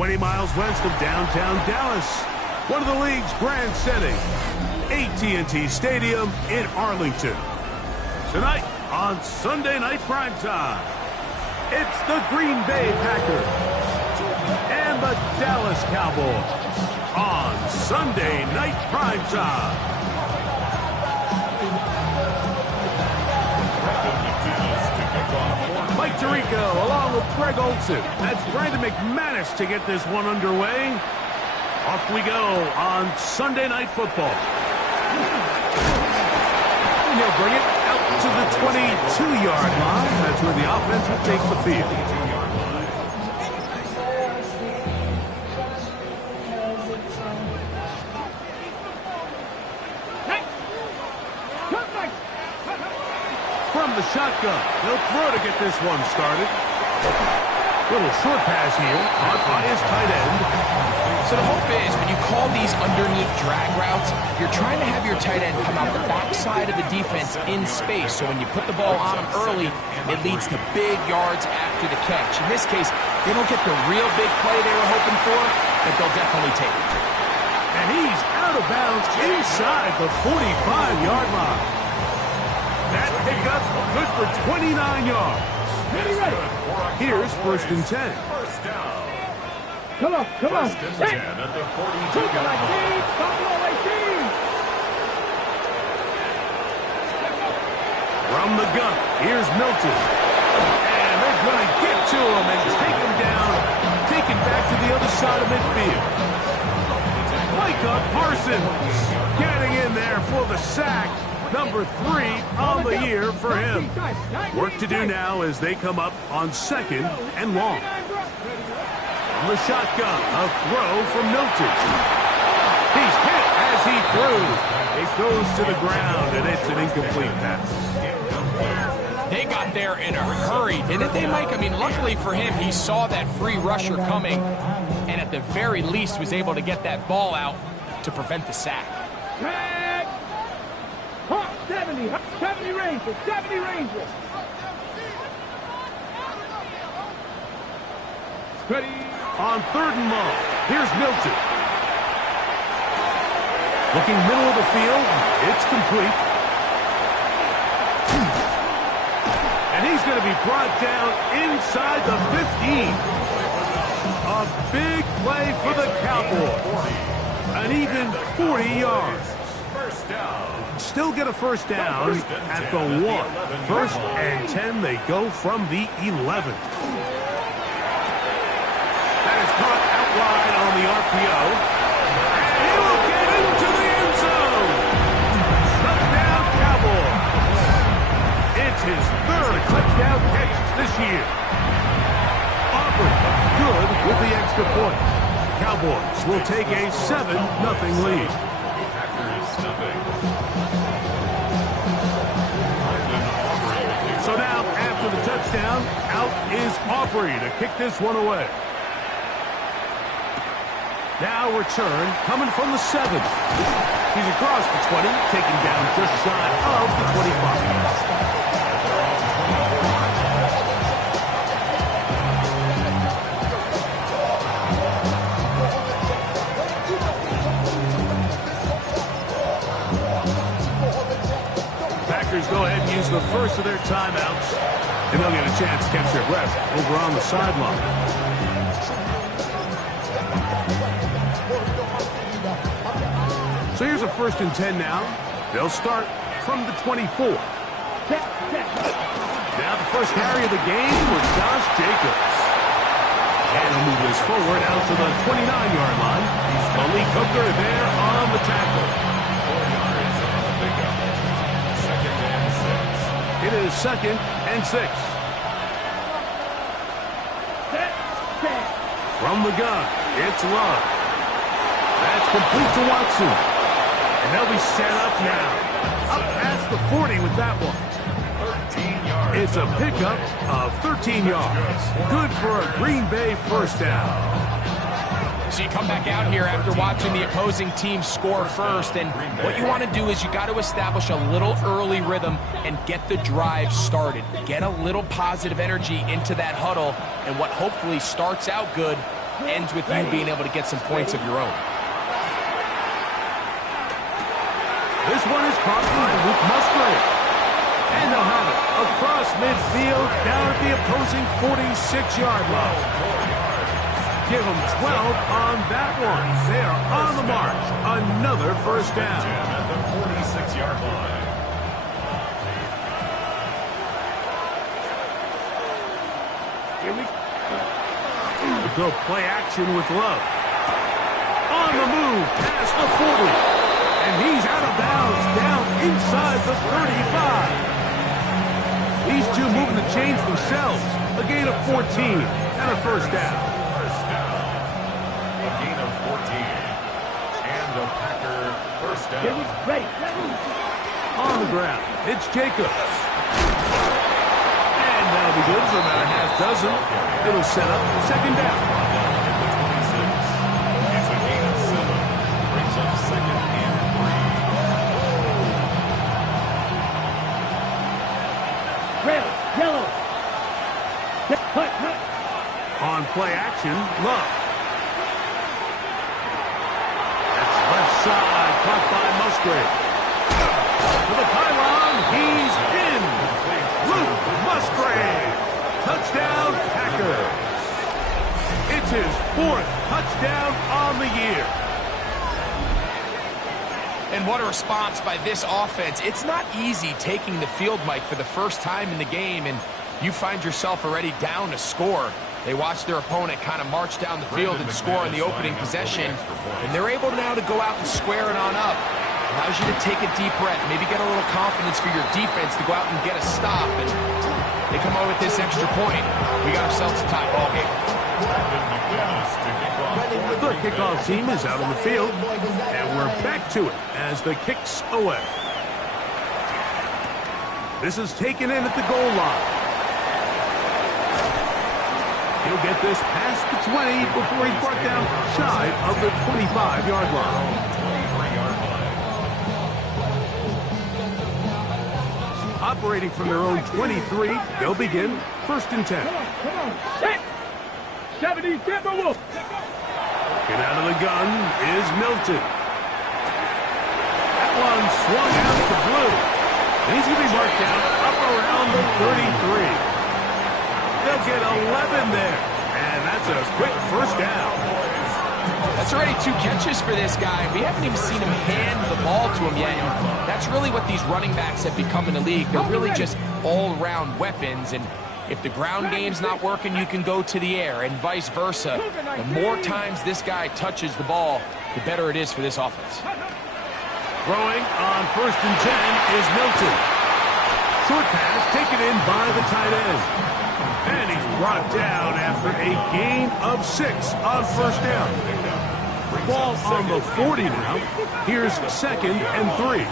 20 miles west of downtown Dallas, one of the league's grand settings, AT&T Stadium in Arlington. Tonight on Sunday Night Primetime, it's the Green Bay Packers and the Dallas Cowboys on Sunday Night Primetime. Mike Tirico along with Greg Olson. That's Brandon McManus to get this one underway. Off we go on Sunday Night Football. And he'll bring it out to the 22-yard line. That's where the offense will take the field. From the shotgun, they'll throw to get this one started. Little short pass here, caught by his tight end. So the hope is when you call these underneath drag routes, you're trying to have your tight end come out the backside of the defense in space. So when you put the ball on him early, it leads to big yards after the catch. In this case, they don't get the real big play they were hoping for, but they'll definitely take it. And he's out of bounds inside the 45-yard line. That pickup good for 29 yards. Here's 1st and 10. Come on. First and 10 at the 42-yard line. From the gun, here's Milton. And they're going to get to him and take him down, taken back to the other side of midfield. Micah Parsons getting in there for the sack. Number 3 on the year for him. Work to do now as they come up on 2nd and long. From the shotgun, a throw from Milton. He's hit as he throws. It goes to the ground, and it's an incomplete pass. They got there in a hurry, didn't they, Mike? I mean, luckily for him, he saw that free rusher coming, and at the very least was able to get that ball out to prevent the sack. 70 Rangers. Ready. On 3rd and long, here's Milton. Looking middle of the field, it's complete. And he's going to be brought down inside the 15. A big play for the Cowboys. An even 40 yards. First down. Still get a first down at the 1. 1st and 10, they go from the 11. That is caught out wide on the RPO. He will get into the end zone. Touchdown, Cowboys. It's his 3rd touchdown catch this year. Auburn good with the extra point. The Cowboys will take a 7-0 lead. So now, after the touchdown, out is Aubrey to kick this one away. Now return, coming from the 7. He's across the 20, taken down just shy of the 25. Go ahead and use the first of their timeouts, and they'll get a chance to catch their breath over on the sideline. So here's a 1st and 10 now. They'll start from the 24. Now the first carry of the game for Josh Jacobs. And he'll move this forward out to the 29-yard line. Malik Hooker there on the tackle. It is 2nd and 6. From the gun, it's Love. That's complete to Watson. And they'll be set up now. Up past the 40 with that one. 13 yards. It's a pickup of 13 yards. Good for a Green Bay first down. So you come back out here after watching the opposing team score first, and what you want to do is you got to establish a little early rhythm and get the drive started. Get a little positive energy into that huddle, and what hopefully starts out good ends with you being able to get some points of your own. This one is caught by Luke Musgrave. And they'll have it across midfield down at the opposing 46-yard line. Give them 12 on that one. They are on the march. Another first down. At the 46-yard line. Here we Go play action with Love. On the move, past the 40. And he's out of bounds, down inside the 35. These two moving the chains themselves. A gain of 14 and a first down. First down. A gain of 14. And a Packer first Here we down. ready. On the ground, it's Jacobs. And that'll be good for about a half dozen. It'll set up second down. At the 26. It's a gain of 7. Brings up second and 3. Red, yellow. Hut. On play action, Love. That's left side, caught by Musgrave. To the pylon, he's in. Luke Musgrave. Touchdown, Packers. It's his 4th touchdown on the year. And what a response by this offense. It's not easy taking the field, Mike, for the first time in the game, and you find yourself already down to score. They watch their opponent kind of march down the field and score in the opening possession, and they're able now to go out and square it on up. Allows you to take a deep breath, maybe get a little confidence for your defense to go out and get a stop, and they come out with this extra point. We got ourselves a tie ball game. The kickoff team is out on the field, and we're back to it as the kick's away. This is taken in at the goal line. He'll get this past the 20 before he's brought down shy of the 25-yard line. 23-yard line. Operating from their own 23, they'll begin first and 10. Come on. Set. 70, Timber Wolf. Get out of the gun is Milton. That one swung out to Blue. And he's going to be marked down up around the 33. They'll get 11 there. And that's a quick first down. That's already 2 catches for this guy. We haven't even seen him hand the ball to him yet. And that's really what these running backs have become in the league. They're really just all-around weapons. And if the ground game's not working, you can go to the air and vice versa. The more times this guy touches the ball, the better it is for this offense. Throwing on first and 10 is Milton. Short pass taken in by the tight end. And he's brought down after a gain of 6 on first down. Ball on the 40 now. Here's second and 3.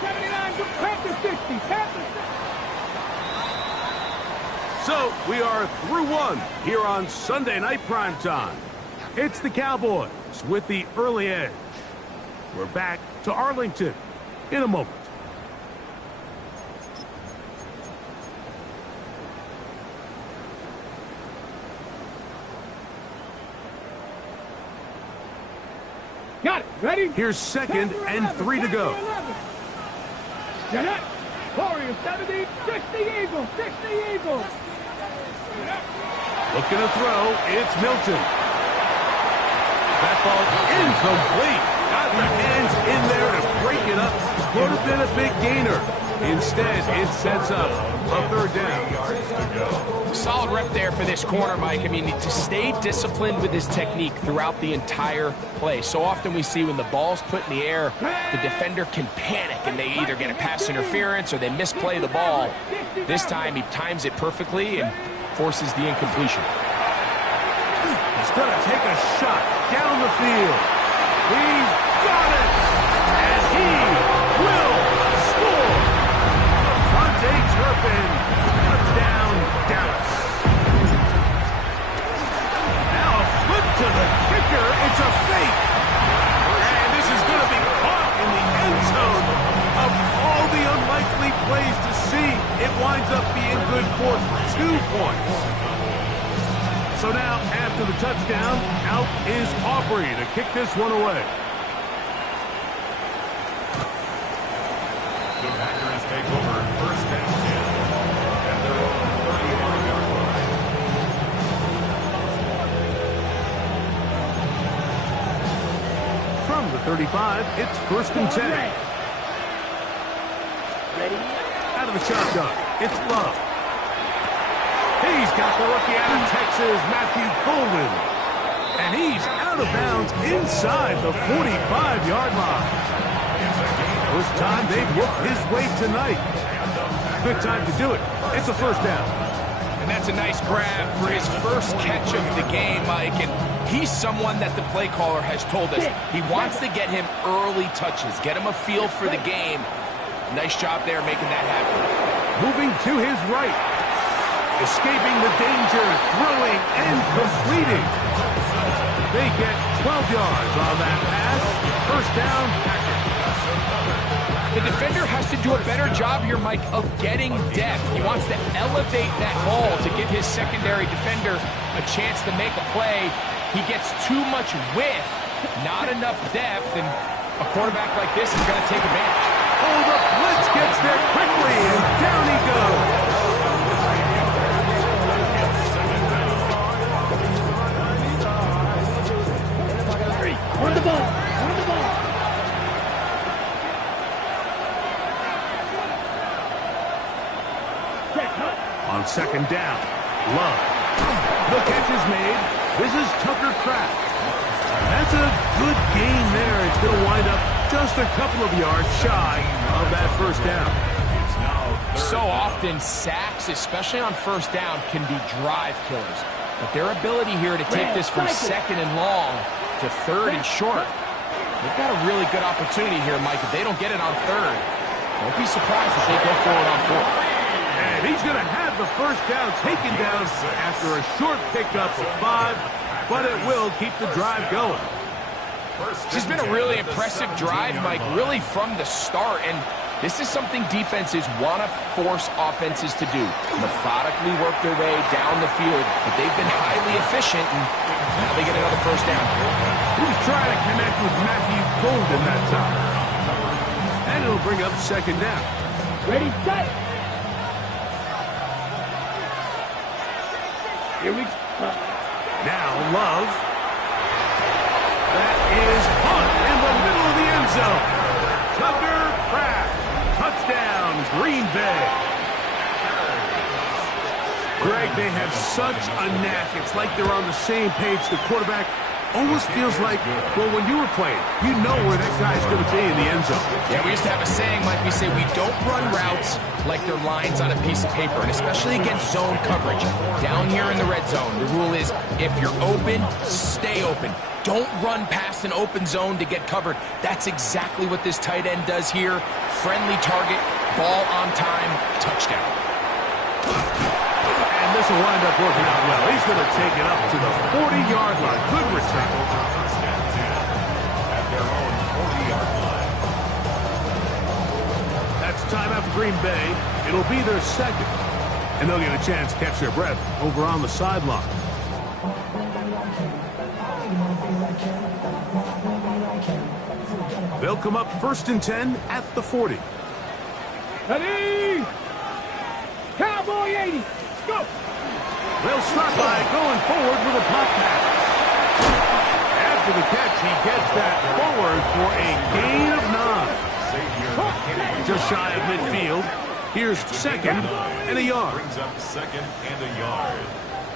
79 to Panther 60. Panther 60. So we are through one here on Sunday Night Primetime. It's the Cowboys with the early edge. We're back to Arlington in a moment. Got it. Ready? Here's second and 3 to go. Set up. Warriors 70, 60 Eagles, 60 Eagles. Looking to throw, it's Milton. That ball incomplete. Got the hands in there to break it up. Could have been a big gainer. Instead, it sets up a third down. Solid rep there for this corner, Mike. I mean, to stay disciplined with his technique throughout the entire play. So often we see when the ball's put in the air, the defender can panic and they either get a pass interference or they misplay the ball. This time he times it perfectly and forces the incompletion. He's going to take a shot down the field. He's got it! And he will score! Devontae Turpin, touchdown, Dallas. Now a flip to the kicker. It's a fake. And this is going to be caught in the end zone. Of all the unlikely plays to see, it winds up being good for 2 points. So now, after the touchdown, out is Aubrey to kick this one away. The Packers take over first and 10 at their own 31-yard line. From the 35, it's first and 10. Ready? Out of the shotgun, it's Love. He's got the rookie out of Texas, Matthew Golden. And he's out of bounds inside the 45-yard line. First time they've looked his way tonight. Good time to do it. It's a first down. And that's a nice grab for his first catch of the game, Mike. And he's someone that the play caller has told us he wants to get him early touches, get him a feel for the game. Nice job there making that happen. Moving to his right. Escaping the danger, throwing and completing. They get 12 yards on that pass. First down, Packers. The defender has to do a better job here, Mike, of getting depth. He wants to elevate that ball to give his secondary defender a chance to make a play. He gets too much width, not enough depth, and a quarterback like this is going to take advantage. Oh, the blitz gets there quickly, and down he goes. On the ball. On the ball. On second down, Love. The catch is made. This is Tucker Kraft. That's a good gain there. It's going to wind up just a couple of yards shy of that first down. So often, sacks, especially on first down, can be drive killers. But their ability here to take this from second and long to third and short, they've got a really good opportunity here, Mike. If they don't get it on third, don't be surprised if they go for it on fourth. And he's going to have the first down taken down after a short pickup of 5, but it will keep the drive going. This has been a really impressive drive, Mike, really from the start. And this is something defenses want to force offenses to do. Methodically work their way down the field, but they've been highly efficient, and now they get another first down. He was trying to connect with Matthew Golden that time. And it'll bring up second down. Ready, set. Here we go. Now Love. That is Hunt in the middle of the end zone. Tucker Kraft. Touchdown, Green Bay. Greg, they have such a knack. It's like they're on the same page. The quarterback almost feels like, well, when you were playing, you know where that guy's going to be in the end zone. Yeah, we used to have a saying, Mike, we say we don't run routes like they're lines on a piece of paper, and especially against zone coverage. Down here in the red zone, the rule is if you're open, stay open. Don't run past an open zone to get covered. That's exactly what this tight end does here. Friendly target, ball on time, touchdown. And this will wind up working out well. He's going to take it up to the 40-yard line. Good return. At their own 40-yard line. That's timeout for Green Bay. It'll be their second. And they'll get a chance to catch their breath over on the sideline. They'll come up first and 10 at the 40. Ready. Cowboy 80. Go. They'll start by going forward with a pop pass. After the catch, he gets that forward for a gain of 9. Just shy of midfield. Here's second and a yard. Brings up second and a yard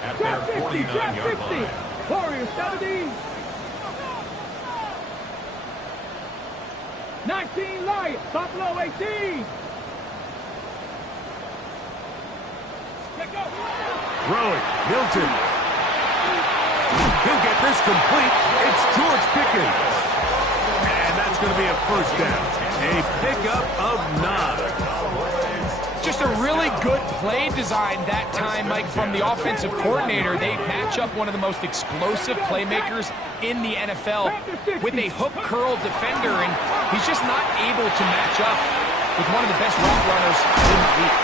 at their 49-yard line. Warriors 70. 19 Lions. Buffalo 18. Throwing, Milton. He'll get this complete. It's George Pickens. And that's going to be a first down. A pickup of 9. Just a really good play design that time, Mike, from the offensive coordinator. They match up one of the most explosive playmakers in the NFL with a hook curl defender, and he's just not able to match up with one of the best route runners in the league.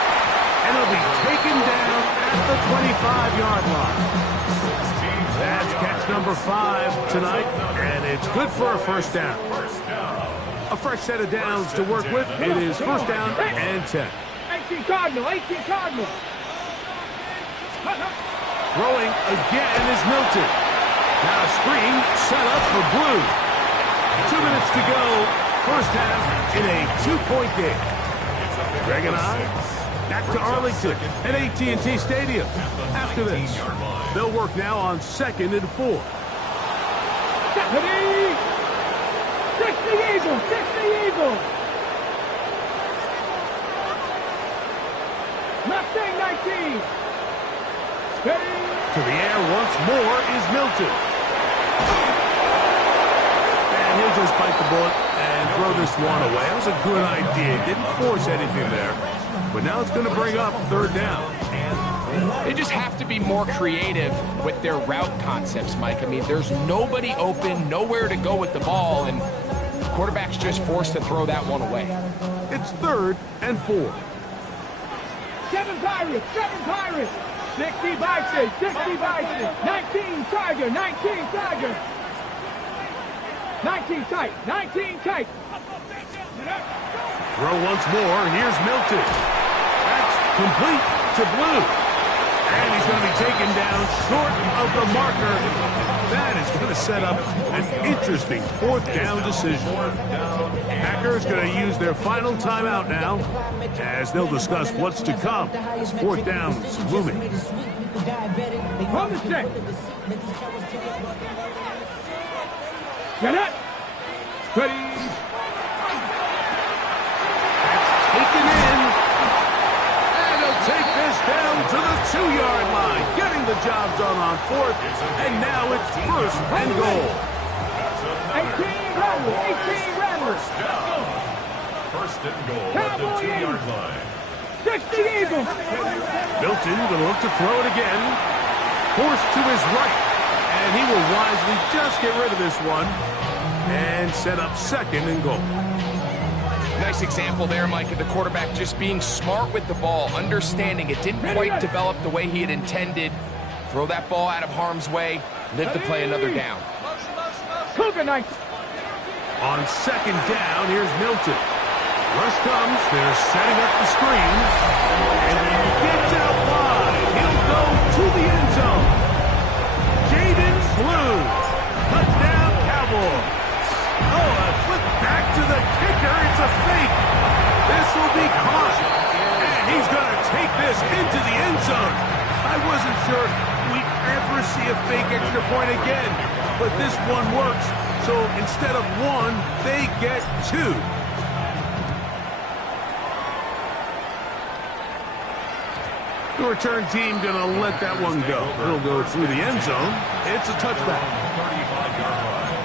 And he'll be taken down at the 25-yard line. That's number 5 tonight, and it's good for a first down. A fresh set of downs to work with. It is first down and 10. 18 Cardinal, 18 Cardinal. Throwing again is Milton. Now a screen set up for Blue. 2 minutes to go. First half in a 2-point game. Greg and I back to Arlington at AT&T Stadium. After this, they'll work now on 2nd and 4. Stephanie! 60 Eagle, 60 Eagle. Mustang 19. Steady. To the air once more is Milton. And he'll just bite the bullet and throw this one away. That was a good idea. Didn't force anything there. But now it's going to bring up third down. They just have to be more creative with their route concepts, Mike. I mean, there's nobody open, nowhere to go with the ball, and the quarterback's just forced to throw that one away. It's 3rd and 4. 7 Pirates, 7 Pirates. 60 Bison, 60 Bison. 19 Tiger, 19 Tiger. 19 tight, 19 tight. Throw once more. Here's Milton. That's complete to Blue. And he's going to be taken down short of the marker. That is going to set up an interesting 4th down decision. Packers going to use their final timeout now as they'll discuss what's to come. 4th down's looming. On the set. Get it. Ready. Taken in. And he'll take this down to the 2-yard line. Getting the job done on 4th. And now it's 1st and goal. 18 Rattlers, 18 Rattlers. First and goal at the 2-yard line. 60 Eagles. Milton going to look to throw it again. Forced to his right. And he will wisely just get rid of this one and set up 2nd and goal. Nice example there, Mike, of the quarterback just being smart with the ball, understanding it didn't quite develop the way he had intended. Throw that ball out of harm's way, live to play another down. Cougar Knights. On 2nd down, here's Milton. Rush comes, they're setting up the screen. And he gets out wide. He'll go to the end zone. Jaden Blue. Touchdown, Cowboys. Oh, a flip back to the kicker. It's a fake. This will be caught. And he's going to take this into the end zone. I wasn't sure we'd ever see a fake extra point again. But this one works. So instead of 1, they get 2. The return team going to let that one go. It'll go through the end zone. It's a touchback. 35-yard line.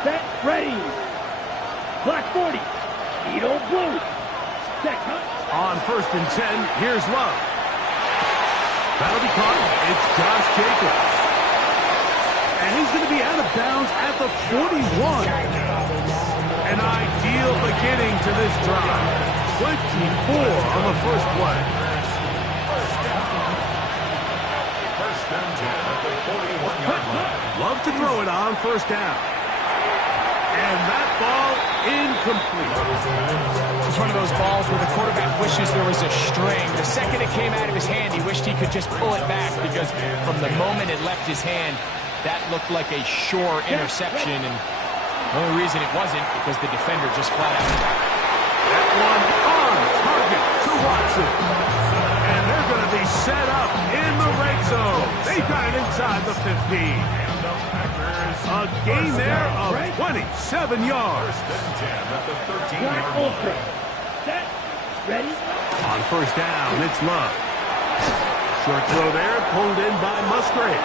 Set, ready. Black 40. Edo Blue. Set, On 1st and 10, here's Love. That'll be caught. It's Josh Jacobs. And he's going to be out of bounds at the 41. An ideal beginning to this drive. 24 on the first play. First and 10 at the 41-yard line. Love to throw it on 1st down. And that ball incomplete. It's one of those balls where the quarterback wishes there was a string. The second it came out of his hand, he wished he could just pull it back because from the moment it left his hand, that looked like a sure interception. And the only reason it wasn't because the defender just flat out dropped it. That one on target to Watson. And they're going to be set up in the red zone. They got it inside the 15. A gain there of 27 yards. First and 10 at the 13-yard line. Set, ready. On 1st down, it's Love. Short throw there, pulled in by Musgrave.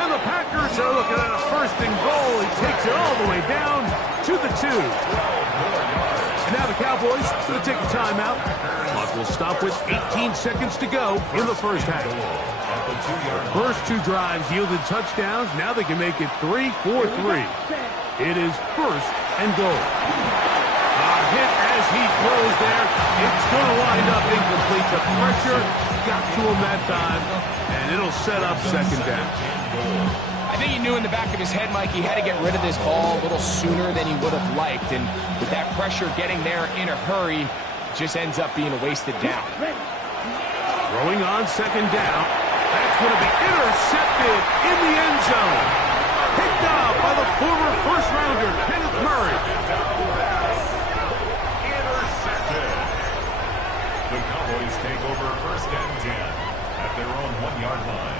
And the Packers are looking at a 1st and goal. He takes it all the way down to the 2. And now the Cowboys going to take a timeout. Clock will stop with 18 seconds to go in the first half. First 2 drives yielded touchdowns. Now they can make it 3-4-3. It is 1st and goal. A hit as he throws there, it's going to wind up incomplete. The pressure got to him that time, and it'll set up second down. I think he knew in the back of his head, Mike, he had to get rid of this ball a little sooner than he would have liked. And with that pressure getting there in a hurry, it just ends up being a wasted down. Throwing on second down. That's going to be intercepted in the end zone. Picked up by the former first-rounder, Kenneth Murray. Intercepted. The Cowboys take over first and 10 at their own 1-yard line.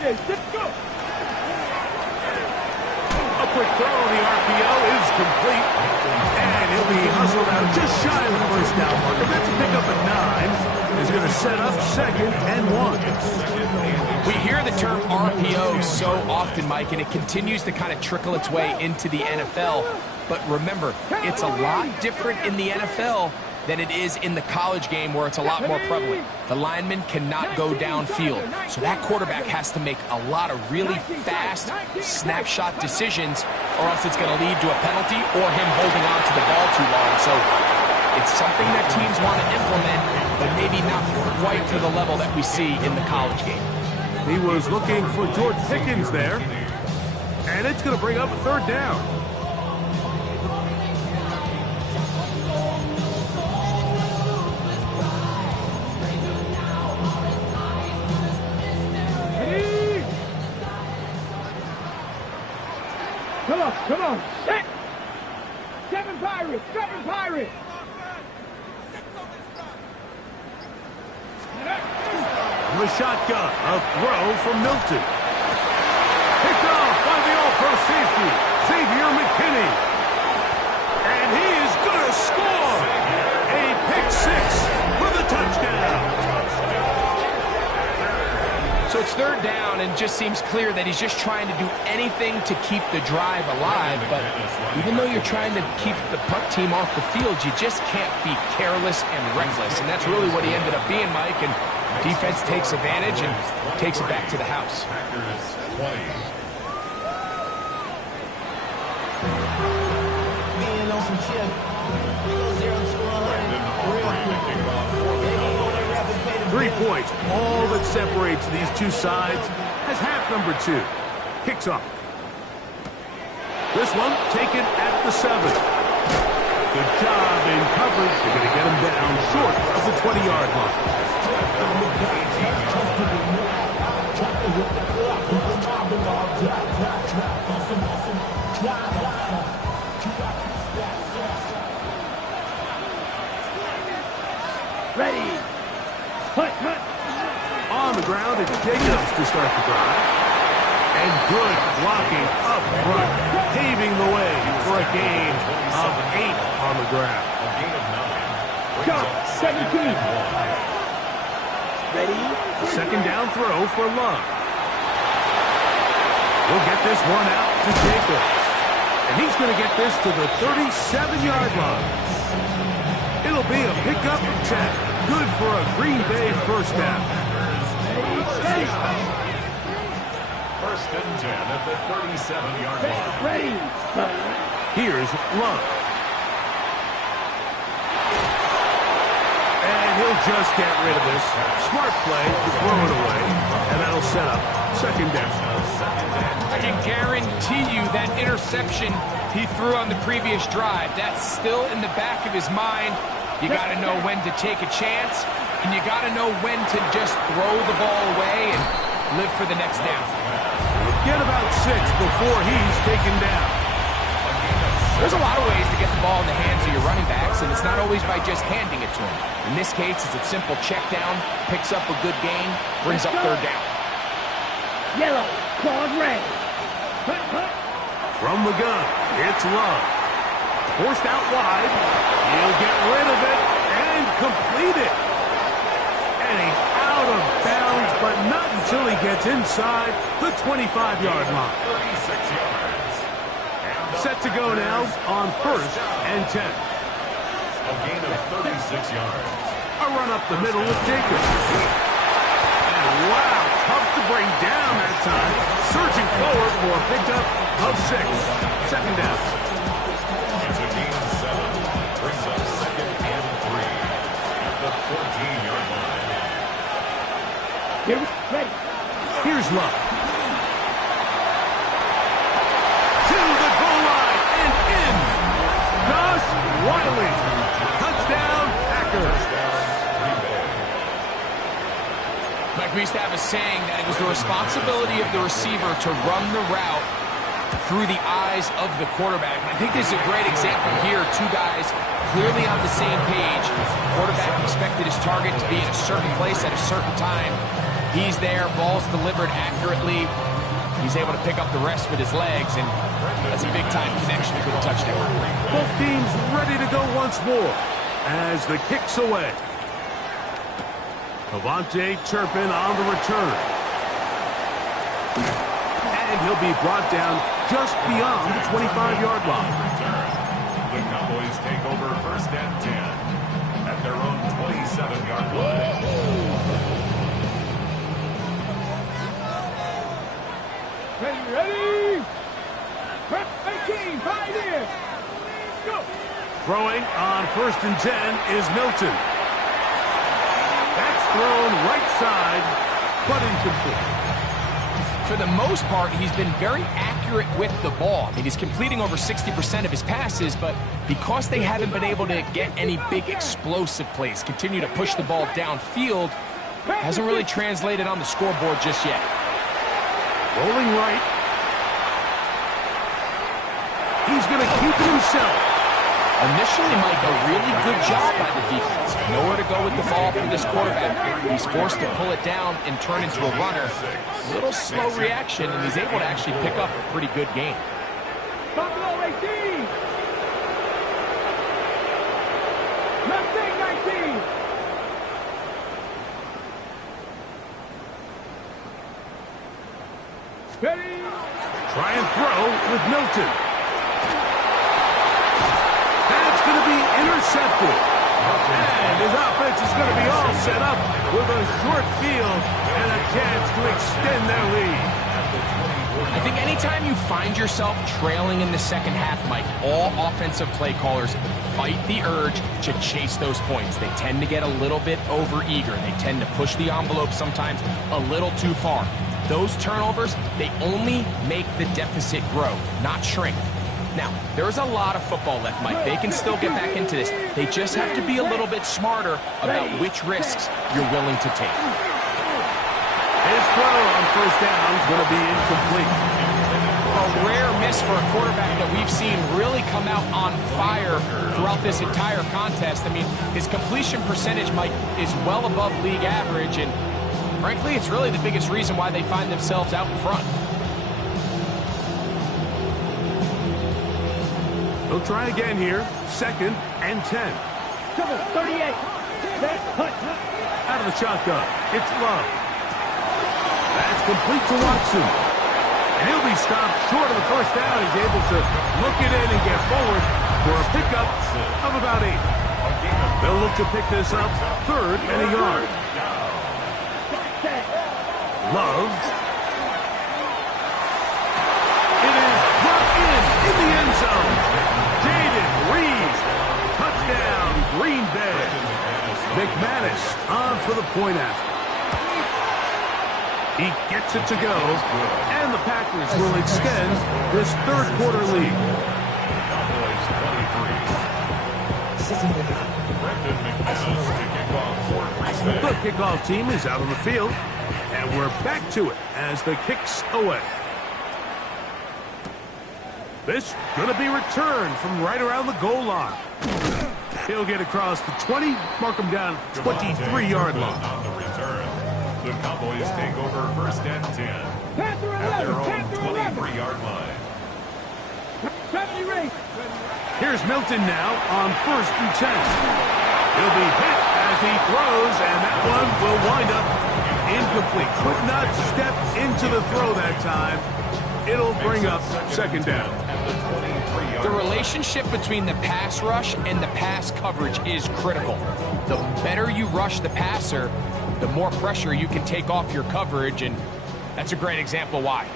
Let's go. A quick throw on the RPO is complete. And he'll be hustled out just shy of the first down marker. That's a pickup at 9. Is going to set up second and 1. We hear the term RPO so often, Mike, and it continues to kind of trickle its way into the NFL. But remember, it's a lot different in the NFL than it is in the college game where it's a lot more prevalent. The lineman cannot go downfield, so that quarterback has to make a lot of really fast snapshot decisions, or else it's going to lead to a penalty or him holding on to the ball too long. So it's something that teams want to implement, but maybe not quite to the level that we see in the college game. He was looking for George Pickens there, and it's going to bring up a third down. Come on. Set. Seven Pirates. The shotgun, a throw from Milton. Picked off by the all-pro safety, Xavier McKinney. And he is going to score. A pick six for the touchdown. So it's third down, and it just seems clear that he's just trying to do anything to keep the drive alive. But even though you're trying to keep the punt team off the field, you just can't be careless and reckless. And that's really what he ended up being, Mike. And defense takes advantage and takes it back to the house. Being on some chip. We go 0 to 100. 3 points, all that separates these two sides, as half number 2 kicks off. This one taken at the 7. Good job in coverage. They're going to get him down short of the 20-yard line. Ready. Hunt. On the ground, it's Jacobs to start the drive. And good blocking up front, paving the way for a gain of 8 on the ground. Go. 17. Ready. Second down throw for Love. We'll get this one out to Jacobs. And he's going to get this to the 37-yard line. It'll be a pickup of 10. Good for a Green Bay first down. First and 10 at the 37-yard line. Ready. Here's Love. And he'll just get rid of this. Smart play to throw it away. And that'll set up second down. I can guarantee you that interception he threw on the previous drive, that's still in the back of his mind. You got to know when to take a chance, and you got to know when to just throw the ball away and live for the next down. Get about 6 before he's taken down. There's a lot of ways to get the ball in the hands of your running backs, and it's not always by just handing it to them. In this case, it's a simple check down, picks up a good gain, brings up third down. Yellow. Claws red. From the gun, it's Love. Forced out wide. He'll get rid of it and complete it. And he's out of bounds, but not until he gets inside the 25-yard line. 36 yards. Set to go now on first and 10. A gain of 36 yards. A run up the middle with Jacobs. And Wow, tough to bring down that time. Surging forward for a pickup of 6. Second down. It's a gain of 7. Brings up 2nd and 3 at the 14-yard line. Ready. Here's Love. To the goal line and in. Gus Wiley. Touchdown, Packers. Mike, we used to have a saying that it was the responsibility of the receiver to run the route through the eyes of the quarterback. And I think this is a great example here. Two guys clearly on the same page. Quarterback expected his target to be in a certain place at a certain time. He's there, ball's delivered accurately. He's able to pick up the rest with his legs, and that's a big-time connection for the touchdown. Both teams ready to go once more as the kick's away. Cavante Turpin on the return. And he'll be brought down just beyond the 25-yard line. The Cowboys take over 1st and 10 at their own 27-yard line. Ready? 18, 5 in. Go. Throwing on 1st and 10 is Milton. That's thrown right side, but incomplete. For the most part, he's been very accurate with the ball. I mean, he's completing over 60% of his passes, but because they haven't been able to get any big explosive plays, continue to push the ball downfield, hasn't really translated on the scoreboard just yet. Rolling right. He's going to keep it himself. Initially, Mike, a really good job by the defense. Nowhere to go with the ball from this quarterback. He's forced to pull it down and turn into a runner. A little slow reaction, and he's able to actually pick up a pretty good game. Buffalo 18. Mustang 19. Ready? Try and throw with Milton. That's going to be intercepted. And his offense is going to be all set up with a short field and a chance to extend their lead. I think anytime you find yourself trailing in the second half, Mike, all offensive play callers fight the urge to chase those points. They tend to get a little bit overeager. They tend to push the envelope sometimes a little too far. Those turnovers, they only make the deficit grow, not shrink. Now, there's a lot of football left, Mike. They can still get back into this. They just have to be a little bit smarter about which risks you're willing to take. His throw on 1st down is going to be incomplete. A rare miss for a quarterback that we've seen really come out on fire throughout this entire contest. I mean, his completion percentage, Mike, is well above league average, and frankly, it's really the biggest reason why they find themselves out in front. They'll try again here. 2nd and 10. Cover 38. Out of the shotgun. It's Love. That's complete to Watson. And he'll be stopped short of the 1st down. He's able to look it in and get forward for a pickup of about 8. They'll look to pick this up 3rd and a yard. Love. It is brought in the end zone. Jaden Reed. Touchdown, Green Bay. McManus on for the point after. He gets it to go, and the Packers will extend this 3rd quarter lead. The kickoff team is out on the field, and we're back to it as the kick's away. This going to be returned from right around the goal line. He'll get across the 20, mark him down at the 23-yard line. On the return, the Cowboys take over 1st and 10 at their own 23-yard line. Here's Milton now on 1st and 10. He'll be hit as he throws, and that one will wind up incomplete. Could not step into the throw that time. It'll bring up 2nd down. The relationship between the pass rush and the pass coverage is critical. The better you rush the passer, the more pressure you can take off your coverage, and that's a great example why.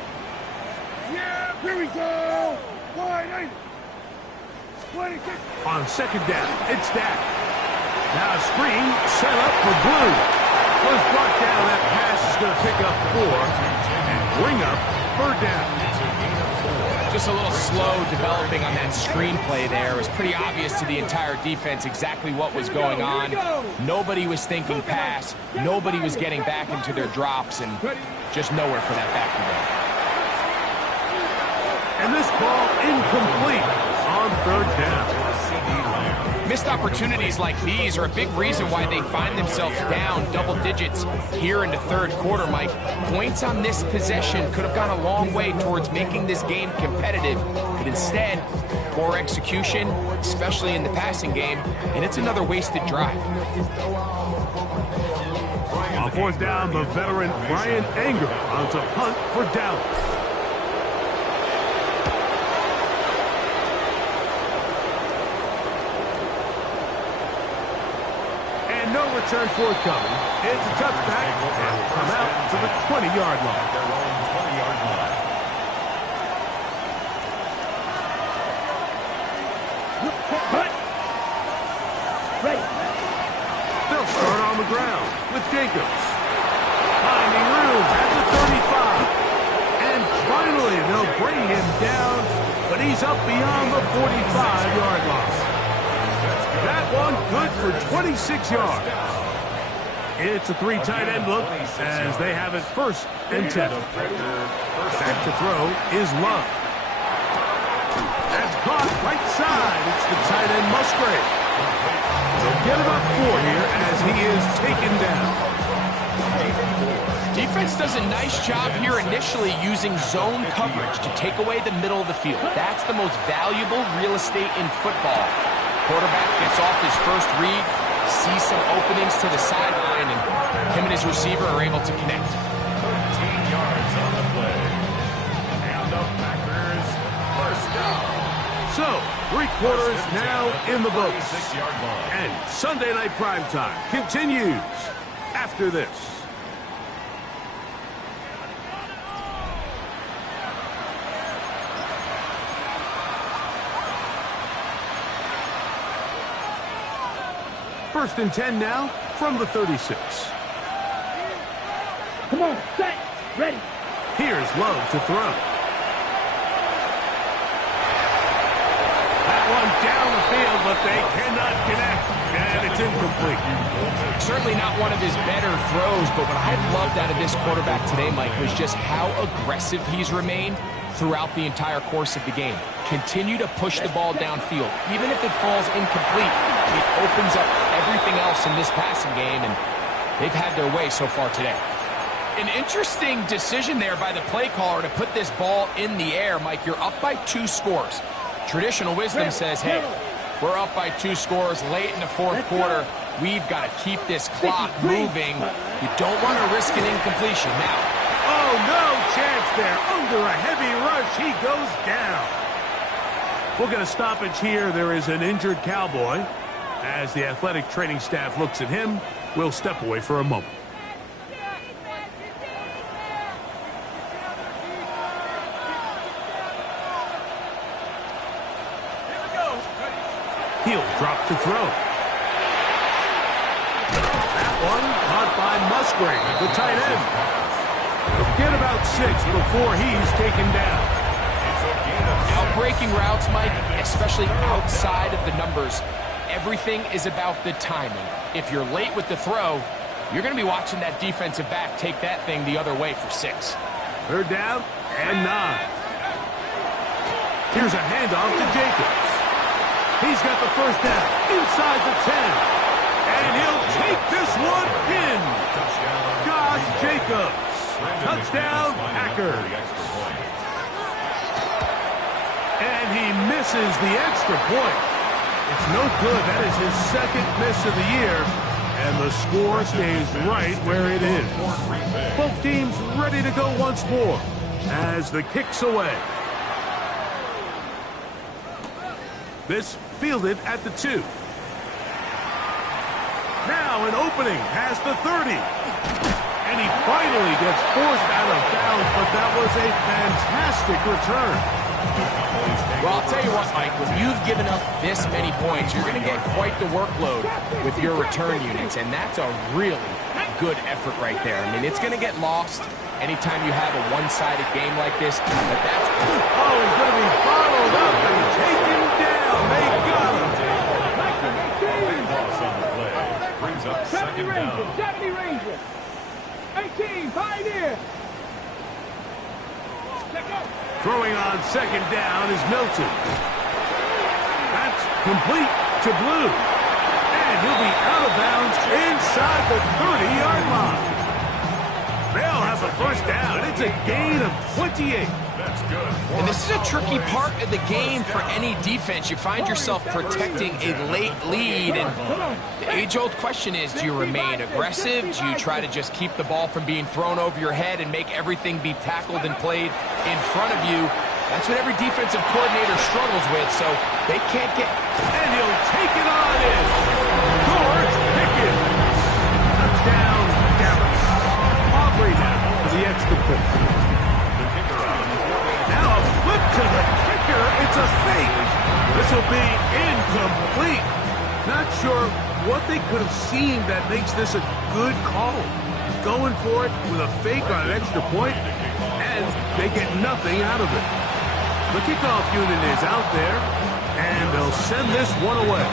Yeah, here we go. Wide 26. On second down, it's Dak. Now a screen set up for Blue. Was brought down. That pass is going to pick up 4 and bring up 3rd down. Just a little slow developing on that screenplay there. It was pretty obvious to the entire defense exactly what was going on. Nobody was thinking pass. Nobody was getting back into their drops, and just nowhere for that back to go. And this ball incomplete on 3rd down. Missed opportunities like these are a big reason why they find themselves down double digits here in the 3rd quarter, Mike. Points on this possession could have gone a long way towards making this game competitive, but instead, poor execution, especially in the passing game, and it's another wasted drive. On 4th down, the veteran Brian Anger on to punt for Dallas. No return forthcoming. It's a touchback and will come out to the 20-yard line. Their own 20-yard line. Ready. They'll start on the ground with Jacobs. Finding room at the 35. And finally, they'll bring him down, but he's up beyond the 45-yard line. That one good for 26 yards. It's a 3 tight end look as they have it 1st and 10. Back to throw is Love. That's caught right side. It's the tight end Musgrave. They'll get about 4 here as he is taken down. Defense does a nice job here initially using zone coverage to take away the middle of the field. That's the most valuable real estate in football. Quarterback gets off his first read, sees some openings to the sideline, and him and his receiver are able to connect. 13 yards on the play. And the Packers first down. So, 3 quarters now in the books. 46-yard line. And Sunday Night Primetime continues after this. First and 10 now from the 36. Come on, set, ready. Here's Love to throw. That one down the field, but they cannot connect. And it's incomplete. Certainly not one of his better throws, but what I've loved out of this quarterback today, Mike, was just how aggressive he's remained throughout the entire course of the game. Continue to push the ball downfield. Even if it falls incomplete, it opens up everything else in this passing game, and they've had their way so far today. An interesting decision there by the play caller to put this ball in the air. Mike, you're up by 2 scores. Traditional wisdom says, hey, we're up by 2 scores late in the 4th quarter. We've got to keep this clock moving. You don't want to risk an incompletion now. Oh, no chance there. Under a heavy rush, he goes down. We'll get a stoppage here. There is an injured Cowboy. As the athletic training staff looks at him, we'll step away for a moment. He'll drop to throw. That one caught by Musgrave, the tight end. He'll get about 6 before he's taken down. Outbreaking routes, Mike, especially outside of the numbers, everything is about the timing. If you're late with the throw, you're going to be watching that defensive back take that thing the other way for 6. 3rd down and 9. Here's a handoff to Jacobs. He's got the 1st down inside the 10. And he'll take this one in. Josh Jacobs. Touchdown, Packers. And he misses the extra point. It's no good. That is his 2nd miss of the year. And the score stays right where it is. Both teams ready to go once more as the kick's away. This fielded at the 2. Now an opening past the 30. And he finally gets forced out of bounds, but that was a fantastic return. Well, I'll tell you what, Mike, when you've given up this many points, you're going to get quite the workload with your return units, and that's a really good effort right there. I mean, it's going to get lost anytime you have a one-sided game like this, but that's... Oh, he's going to be followed up and taken down. They got him. Big loss on the play. Brings up 70 second down. Rangers, 70 Rangers. 18, Pioneer. Throwing on second down is Milton. That's complete to Blue. And he'll be out of bounds inside the 30-yard line. They'll have the first down. It's a gain of 28. That's good. And this is a tricky part of the game for any defense. You find yourself protecting a late lead, and the age-old question is, do you remain aggressive? Do you try to just keep the ball from being thrown over your head and make everything be tackled and played in front of you? That's what every defensive coordinator struggles with, so they can't get... And he'll take it on in. George Pickens. Touchdown, Dallas. Aubrey now for the extra point. The kicker out of the 48. Now a flip to the kicker. It's a fake. This will be incomplete. Not sure what they could have seen that makes this a good call. Going for it with a fake on an extra point, and they get nothing out of it. The kickoff unit is out there, and they'll send this one away.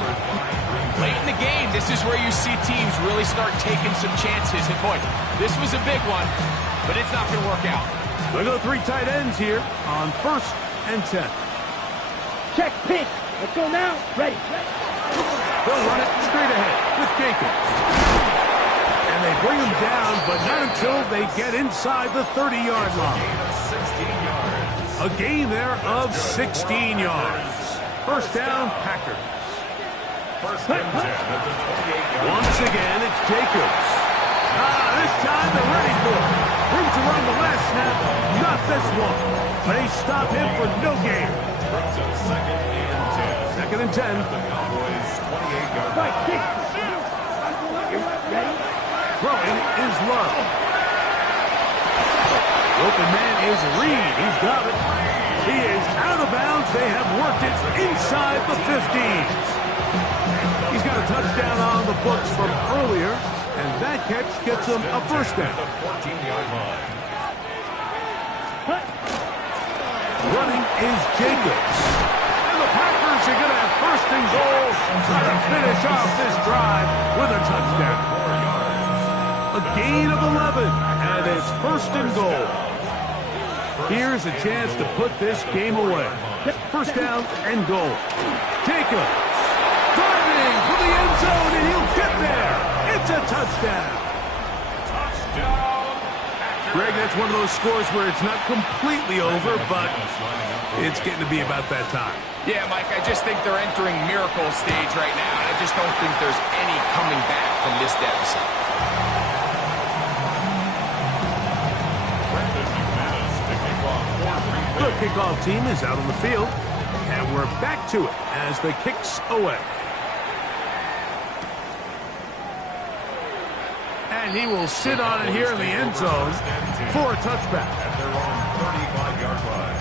Late in the game, this is where you see teams really start taking some chances. And boy, this was a big one, but it's not going to work out. They go three tight ends here on 1st and 10. Check pitch. Let's go now. Ready. They'll run it straight ahead with Jacobs. And they bring him down, but not until they get inside the 30-yard line. 16 yards. A gain there of 16 yards. First down, Packers. First and 10 at the 28-yard line. Once again, it's Jacobs. This time they're ready for it. Room to run the last snap, not this one. They stop him for no gain. Brings up second and 10. Second and 10. The Cowboys' 28-yard line. Throwing is Love. Open man is Reed. He's got it. He is out of bounds. They have worked it inside the 15. He's got a touchdown on the books from earlier, and that catch gets him a first down. The 14-yard line. Running is Jacobs. And the Packers are going to have first and goal, try to finish off this drive with a touchdown. 4 yards. A gain of 11, and it's first and goal. Here's a chance to put this game away. First down and goal. Jacobs driving for the end zone, and he'll get there. It's a touchdown. Touchdown. Greg, that's one of those scores where it's not completely over, but it's getting to be about that time. Yeah, Mike, I just think they're entering miracle stage right now. I just don't think there's any coming back from this deficit. The kickoff team is out on the field, and we're back to it as the kicks away. And he will sit on it here in the end zone for a touchback. At their own 35-yard line.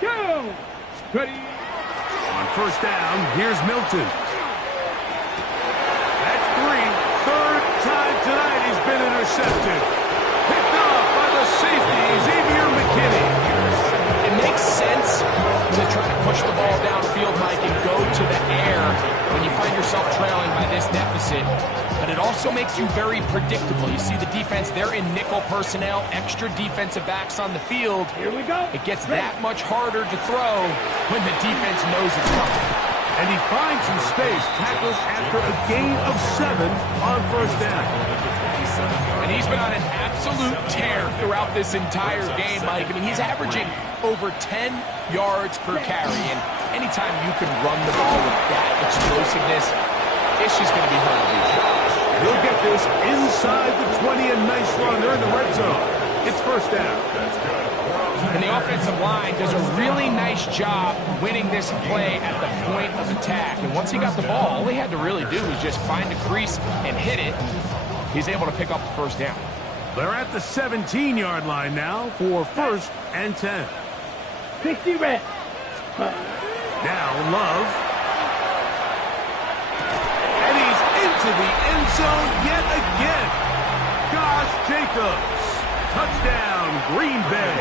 Go. Ready. On first down, here's Milton. That's three. Third time tonight he's been intercepted. Picked off by the safety, Xavier McKinney. It makes sense to try to push the ball downfield, Mike, and go to the air when you find yourself trailing by this deficit. But it also makes you very predictable. You see the defense, they're in nickel personnel, extra defensive backs on the field. Here we go. It gets that much harder to throw when the defense knows it's coming. And he finds some space, tackles after a gain of 7 on first down. And he's been on an absolute tear throughout this entire game, Mike. I mean, he's averaging over 10 yards per carry. And anytime you can run the ball with that explosiveness, it's just going to be hard to beat. He'll get this inside the 20, a nice run. They're in the red zone. It's first down. That's good. And the offensive line does a really nice job winning this play at the point of attack. And once he got the ball, all he had to really do was just find a crease and hit it. He's able to pick up the first down. They're at the 17-yard line now for 1st and 10. 60 reps. Now Love. And he's into the end zone yet again. Josh Jacobs. Touchdown, Green Bay.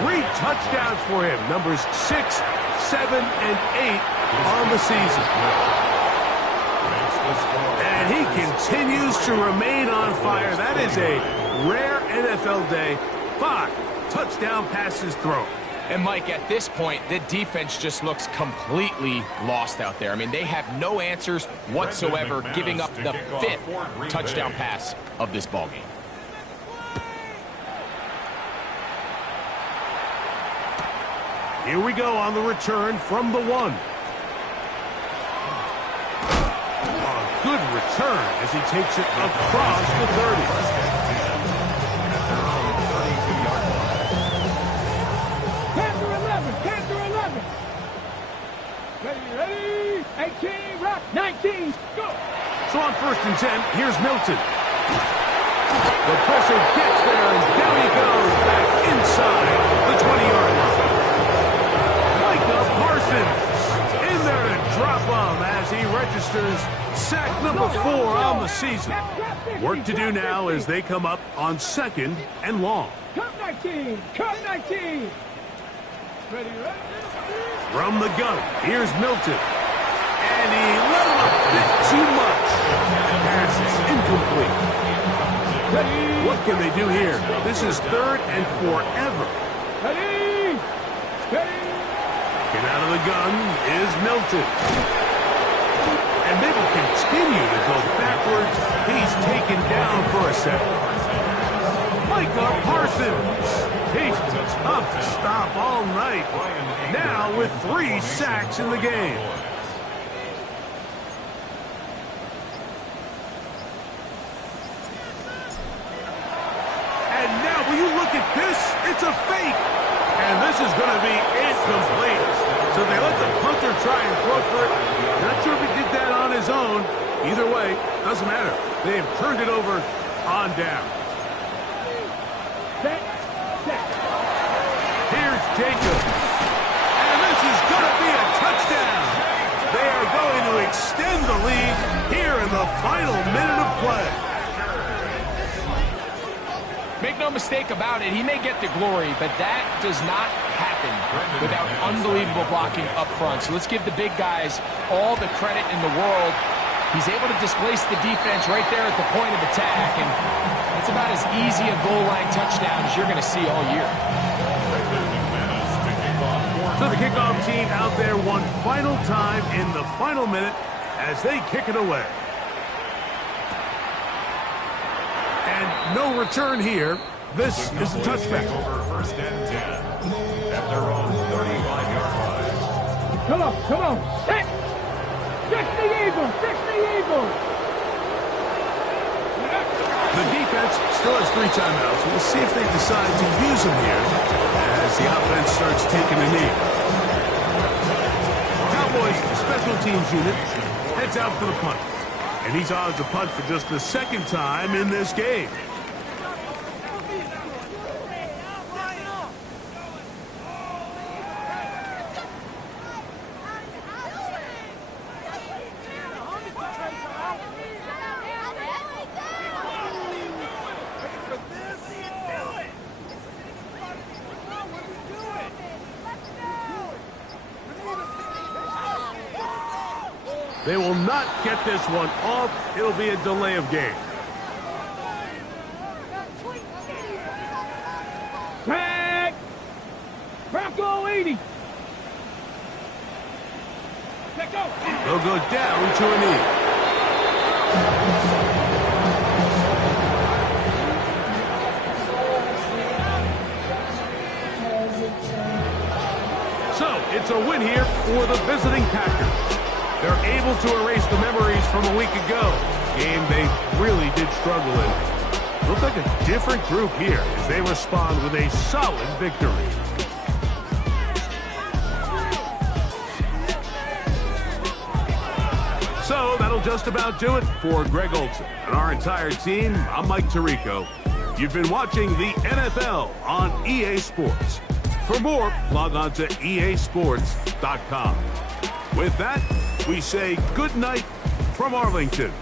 3 touchdowns for him. Numbers 6, 7, and 8 on the season. And he continues to remain on fire. That is a rare NFL day. 5 touchdown passes thrown. And Mike, at this point, the defense just looks completely lost out there. I mean, they have no answers whatsoever, giving up the 5th touchdown pass of this ballgame. Here we go on the return from the 1. A good return as he takes it across the 30. Panther 11. Ready. 18, rock. 19, go. So on 1st and 10, here's Milton. The pressure gets there, and down he goes back inside the 20-yard line. Parsons in there to drop him as he registers sack number 4 on the season. Work to do now as they come up on 2nd and long. Cut 19. Ready. From the gun, here's Milton. And he let him a bit too much. Pass is incomplete. What can they do here? This is 3rd and forever. Ready. Get out of the gun is Milton. And they will continue to go backwards. He's taken down for a second. Micah Parsons. He's tough to stop all night. Now with 3 sacks in the game. And now, will you look at this? It's a fake. And this is going to be incomplete. So they let the punter try and throw for it. Not sure if he did that on his own. Either way, doesn't matter. They have turned it over on down. Here's Jacobs. And this is going to be a touchdown. They are going to extend the lead here in the final minute of play. Make no mistake about it, he may get the glory, but that does not happen without unbelievable blocking up front. So let's give the big guys all the credit in the world. He's able to displace the defense right there at the point of attack, and that's about as easy a goal line touchdown as you're going to see all year. So the kickoff team out there one final time in the final minute as they kick it away. And no return here. This is the touchback. Over 1st and 10 at their own 35-yard line. Come on. 6 the Eagles. The defense still has 3 timeouts. We'll see if they decide to use them here as the offense starts taking a knee. Cowboys special teams unit heads out for the punt. And he's on to punt for just the 2nd time in this game. They will not get this one off. It'll be a delay of game. Tag! Bronco 80. Let go. They'll go down to a knee. So, it's a win here for the visiting Packers. They're able to erase the memories from a week ago. Game they really did struggle in. Look like a different group here as they respond with a solid victory. So that'll just about do it for Greg Olson and our entire team. I'm Mike Tirico. You've been watching the NFL on EA Sports. For more, log on to easports.com. With that, we say good night from Arlington.